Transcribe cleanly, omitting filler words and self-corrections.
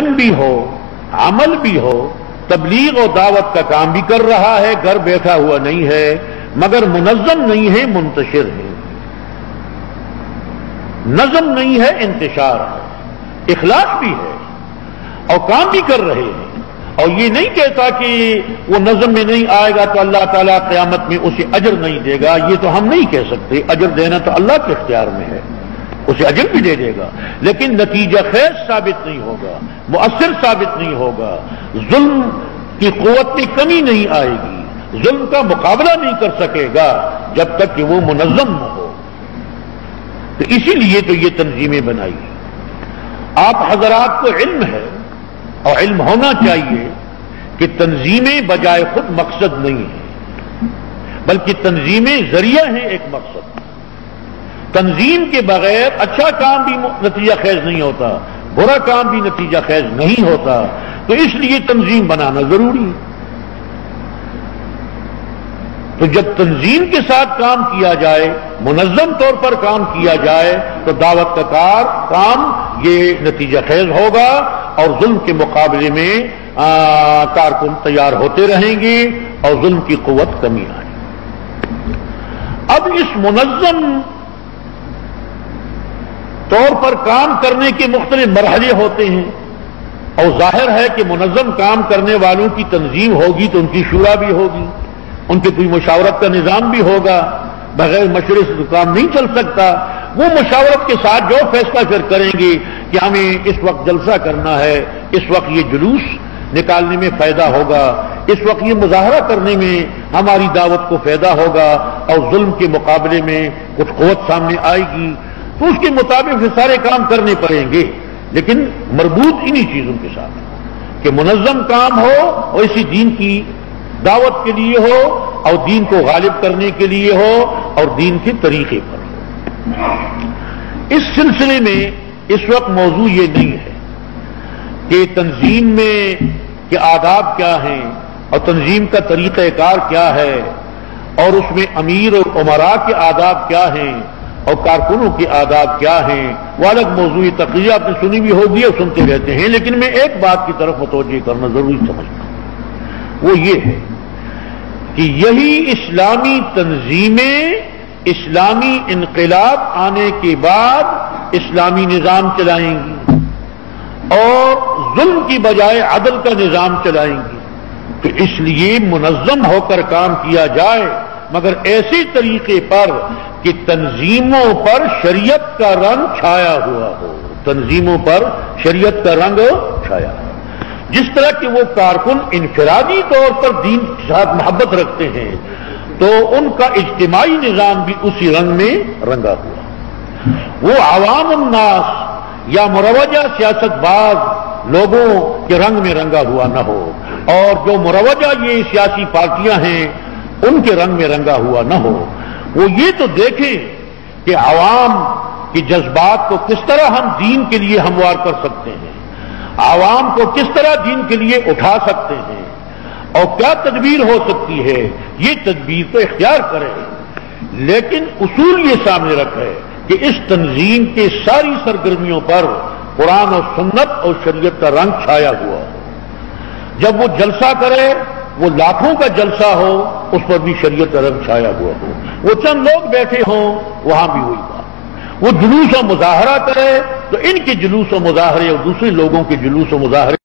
علم بھی ہو، عمل بھی ہو، تبلیغ و دعوت کا کام بھی کر رہا ہے، گھر بیٹھا ہوا نہیں ہے، مگر منظم نہیں ہے، منتشر ہے، نظم نہیں ہے، انتشار ہے، اخلاص بھی ہے اور کام بھی کر رہے ہیں، اور یہ نہیں کہتا کہ وہ نظم میں نہیں آئے گا تو اللہ تعالیٰ قیامت میں اسے اجر نہیں دے گا، یہ تو ہم نہیں کہہ سکتے، اجر دینا تو اللہ کے اختیار میں ہے، اسے اجر بھی دے دے گا، لیکن نتیجہ خیز ثابت نہیں ہوگا، مؤثر ثابت نہیں ہوگا، ظلم کی قوت میں کمی نہیں آئے گی، ظلم کا مقابلہ نہیں کر سکے گا جب تک کہ وہ منظم نہ ہو۔ تو اسی لیے تو یہ تنظیمیں بنائی۔ آپ حضرات کو علم ہے اور علم ہونا چاہیے کہ تنظیمیں بجائے خود مقصد نہیں ہیں، بلکہ تنظیمیں ذریعہ ہیں ایک مقصد۔ تنظیم کے بغیر اچھا کام بھی نتیجہ خیز نہیں ہوتا، برا کام بھی نتیجہ خیز نہیں ہوتا، تو اس لیے تنظیم بنانا ضروری ہے۔ تو جب تنظیم کے ساتھ کام کیا جائے، منظم طور پر کام کیا جائے، تو دعوت کا کام یہ نتیجہ خیز ہوگا اور ظلم کے مقابلے میں کارکن تیار ہوتے رہیں گے اور ظلم کی قوت کمی آئے۔ اب اس منظم طور پر کام کرنے کے مختلف مرحلے ہوتے ہیں، اور ظاہر ہے کہ منظم کام کرنے والوں کی تنظیم ہوگی تو ان کی شورا بھی ہوگی، ان کے کوئی مشاورت کا نظام بھی ہوگا، بغیر مشورے سے تو کام نہیں چل سکتا۔ وہ مشاورت کے ساتھ جو فیصلہ پھر کریں گے کہ ہمیں اس وقت جلسہ کرنا ہے، اس وقت یہ جلوس نکالنے میں فائدہ ہوگا، اس وقت یہ مظاہرہ کرنے میں ہماری دعوت کو فائدہ ہوگا اور ظلم کے مقابلے میں کچھ قوت سامنے آئے گی، تو اس کے مطابق یہ سارے کام کرنے پڑیں گے، لیکن مربوط انہی چیزوں کے ساتھ کہ منظم کام ہو اور اسی دین کی دعوت کے لیے ہو اور دین کو غالب کرنے کے لیے ہو اور دین کے طریقے پر ہو۔ اس سلسلے میں اس وقت موضوع یہ نہیں ہے کہ تنظیم میں کے آداب کیا ہیں اور تنظیم کا طریقہ کار کیا ہے اور اس میں امیر اور امراء کے آداب کیا ہیں اور کارکنوں کے آداب کیا ہیں، وہ الگ موضوع تقریر آپ نے سنی بھی ہوگی اور سنتے رہتے ہیں، لیکن میں ایک بات کی طرف متوجہ کرنا ضروری سمجھتا ہوں، وہ یہ ہے کہ یہی اسلامی تنظیمیں اسلامی انقلاب آنے کے بعد اسلامی نظام چلائیں گی اور ظلم کی بجائے عدل کا نظام چلائیں گی۔ تو اس لیے منظم ہو کر کام کیا جائے، مگر ایسے طریقے پر کہ تنظیموں پر شریعت کا رنگ چھایا ہوا ہو، تنظیموں پر شریعت کا رنگ چھایا ہو۔ جس طرح کہ وہ کارکن انفرادی طور پر دین کے ساتھ محبت رکھتے ہیں تو ان کا اجتماعی نظام بھی اسی رنگ میں رنگا ہوا، وہ عوام الناس یا مروجہ سیاست باز لوگوں کے رنگ میں رنگا ہوا نہ ہو، اور جو مروجہ یہ سیاسی پارٹیاں ہیں ان کے رنگ میں رنگا ہوا نہ ہو۔ وہ یہ تو دیکھیں کہ عوام کے جذبات کو کس طرح ہم دین کے لیے ہموار کر سکتے ہیں، عوام کو کس طرح دین کے لیے اٹھا سکتے ہیں اور کیا تدبیر ہو سکتی ہے، یہ تدبیر تو اختیار کرے، لیکن اصول یہ سامنے رکھے کہ اس تنظیم کے ساری سرگرمیوں پر قرآن اور سنت اور شریعت کا رنگ چھایا ہوا ہو۔ جب وہ جلسہ کرے، وہ لاکھوں کا جلسہ ہو، اس پر بھی شریعت کا رنگ چھایا ہوا ہو، وہ چند لوگ بیٹھے ہوں وہاں بھی وہی بات، وہ جلوس و مظاہرہ کرے تو ان کے جلوس و مظاہرے اور دوسرے لوگوں کے جلوس و مظاہرے